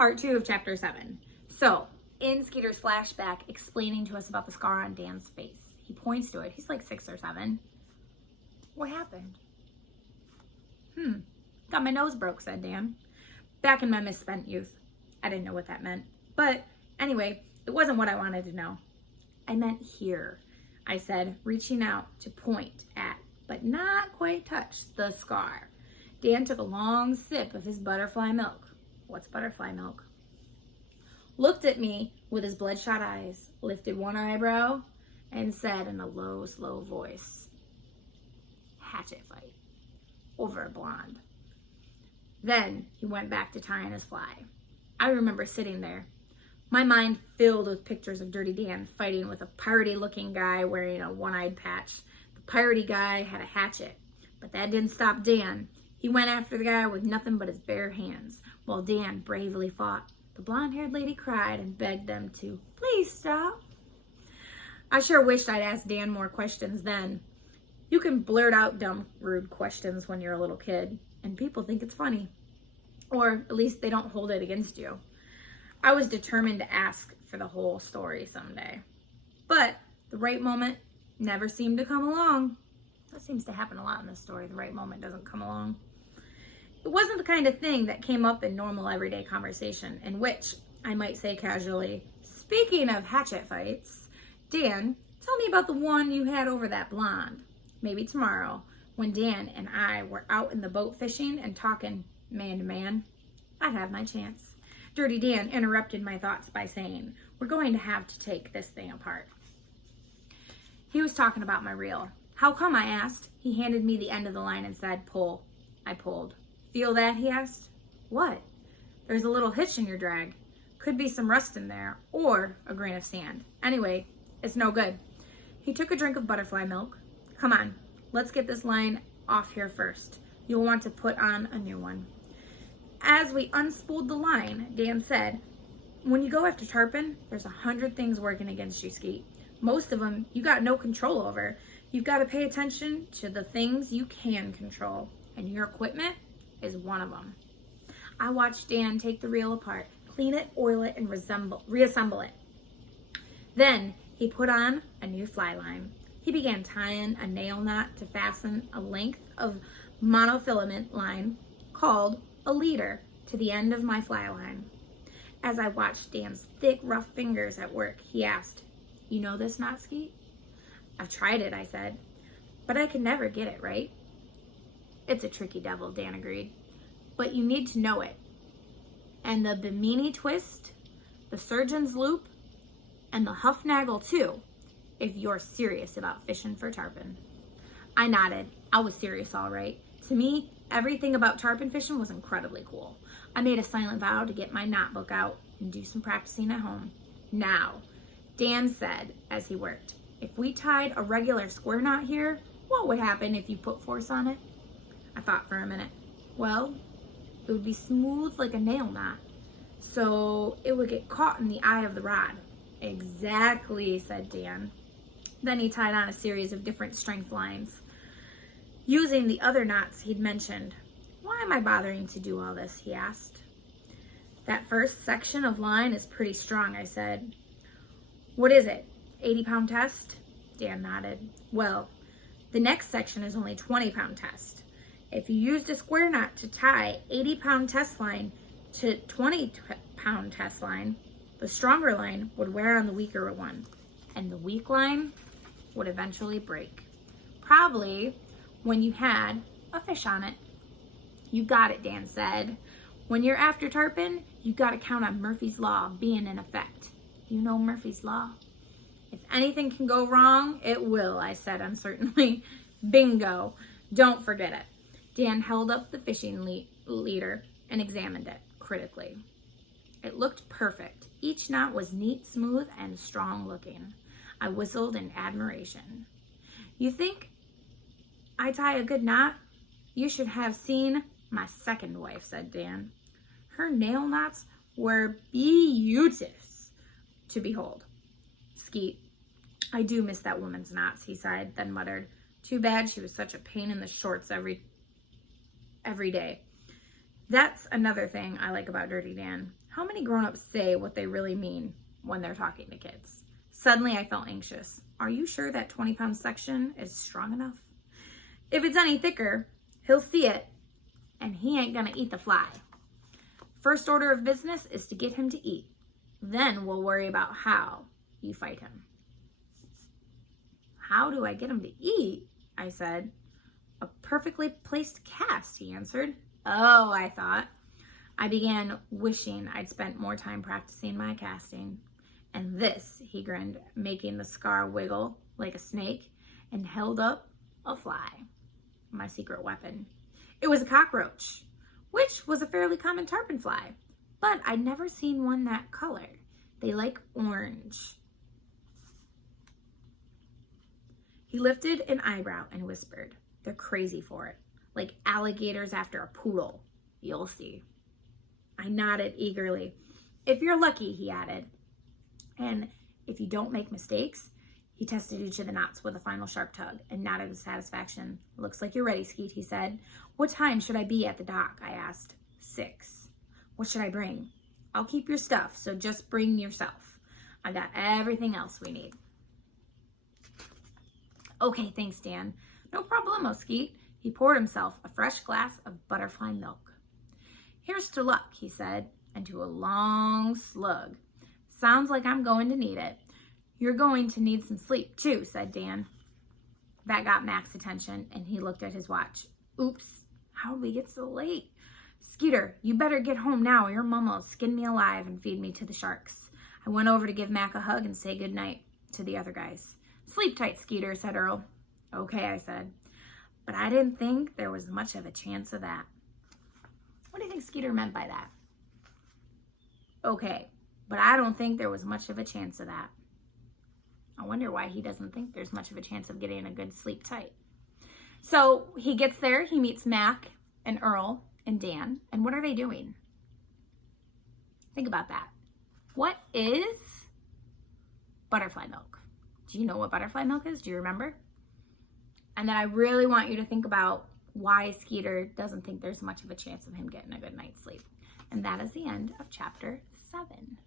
Part 2 of Chapter 7. So, in Skeeter's flashback, explaining to us about the scar on Dan's face, he points to it. He's like 6 or 7. What happened? Got my nose broke, said Dan. Back in my misspent youth. I didn't know what that meant. But anyway, it wasn't what I wanted to know. I meant here, I said, reaching out to point at, but not quite touch, the scar. Dan took a long sip of his butterfly milk. What's butterfly milk? Looked at me with his bloodshot eyes, lifted one eyebrow, and said in a low, slow voice, hatchet fight over a blonde. Then he went back to tying his fly. I remember sitting there, my mind filled with pictures of Dirty Dan fighting with a piratey-looking guy wearing a one-eyed patch. The piratey guy had a hatchet, but that didn't stop Dan. He went after the guy with nothing but his bare hands, while Dan bravely fought. The blonde-haired lady cried and begged them to please stop. I sure wished I'd asked Dan more questions then. You can blurt out dumb, rude questions when you're a little kid, and people think it's funny. Or at least they don't hold it against you. I was determined to ask for the whole story someday. But the right moment never seemed to come along. That seems to happen a lot in this story. The right moment doesn't come along. It wasn't the kind of thing that came up in normal everyday conversation, in which I might say casually, speaking of hatchet fights, Dan, tell me about the one you had over that blonde. Maybe tomorrow, when Dan and I were out in the boat fishing and talking man to man, I'd have my chance. Dirty Dan interrupted my thoughts by saying, we're going to have to take this thing apart. He was talking about my reel. How come, I asked. He handed me the end of the line and said, pull. I pulled. Feel that, he asked. What? There's a little hitch in your drag. Could be some rust in there, or a grain of sand. Anyway, it's no good. He took a drink of butterfly milk. Come on, let's get this line off here first. You'll want to put on a new one. As we unspooled the line, Dan said, when you go after tarpon, there's 100 things working against you, Skeet. Most of them you got no control over. You've got to pay attention to the things you can control, and your equipment is one of them. I watched Dan take the reel apart, clean it, oil it, and reassemble it. Then he put on a new fly line. He began tying a nail knot to fasten a length of monofilament line called a leader to the end of my fly line. As I watched Dan's thick, rough fingers at work, he asked, you know this knot, Skeet? I've tried it, I said, but I can never get it right. It's a tricky devil, Dan agreed, but you need to know it. And the Bimini twist, the surgeon's loop, and the Huffnagel too, if you're serious about fishing for tarpon. I nodded. I was serious, all right. To me, everything about tarpon fishing was incredibly cool. I made a silent vow to get my knot book out and do some practicing at home. Now, Dan said as he worked, if we tied a regular square knot here, what would happen if you put force on it? I thought for a minute. Well, it would be smooth like a nail knot, so it would get caught in the eye of the rod. Exactly, said Dan. Then he tied on a series of different strength lines, using the other knots he'd mentioned. Why am I bothering to do all this, he asked. That first section of line is pretty strong, I said. What is it, 80-pound test? Dan nodded. Well, the next section is only 20-pound test. If you used a square knot to tie 80-pound test line to 20-pound test line, the stronger line would wear on the weaker one, and the weak line would eventually break. Probably when you had a fish on it. You got it, Dan said. When you're after tarpon, you got to count on Murphy's Law being in effect. You know Murphy's Law? If anything can go wrong, it will, I said uncertainly. Bingo. Don't forget it. Dan held up the fishing leader and examined it critically. It looked perfect. Each knot was neat, smooth, and strong looking. I whistled in admiration. You think I tie a good knot? You should have seen my second wife, said Dan. Her nail knots were beautiful to behold. Skeet, I do miss that woman's knots, he sighed, then muttered, too bad she was such a pain in the shorts every day. That's another thing I like about Dirty Dan. How many grown-ups say what they really mean when they're talking to kids? Suddenly, I felt anxious. Are you sure that 20-pound section is strong enough? If it's any thicker, he'll see it, and he ain't gonna eat the fly. First order of business is to get him to eat. Then we'll worry about how you fight him. How do I get him to eat? I said. A perfectly placed cast, he answered. Oh, I thought. I began wishing I'd spent more time practicing my casting. And this, he grinned, making the scar wiggle like a snake, and held up a fly, my secret weapon. It was a cockroach, which was a fairly common tarpon fly, but I'd never seen one that color. They like orange. He lifted an eyebrow and whispered, they're crazy for it, like alligators after a poodle. You'll see. I nodded eagerly. If you're lucky, he added. And if you don't make mistakes, he tested each of the knots with a final sharp tug and nodded with satisfaction. Looks like you're ready, Skeet, he said. What time should I be at the dock? I asked. 6. What should I bring? I'll keep your stuff, so just bring yourself. I got everything else we need. Okay, thanks, Dan. No problemo, Skeet. He poured himself a fresh glass of butterfly milk. Here's to luck, he said, and to a long slug. Sounds like I'm going to need it. You're going to need some sleep, too, said Dan. That got Mac's attention, and he looked at his watch. Oops, how'd we get so late? Skeeter, you better get home now or your mama will skin me alive and feed me to the sharks. I went over to give Mac a hug and say goodnight to the other guys. Sleep tight, Skeeter, said Earl. Okay, I said. But I didn't think there was much of a chance of that. What do you think Skeeter meant by that? Okay, but I don't think there was much of a chance of that. I wonder why he doesn't think there's much of a chance of getting a good sleep tight. So he gets there, he meets Mac and Earl and Dan, and what are they doing? Think about that. What is butterfly milk? Do you know what butterfly milk is? Do you remember? And then I really want you to think about why Skeeter doesn't think there's much of a chance of him getting a good night's sleep. And that is the end of chapter 7.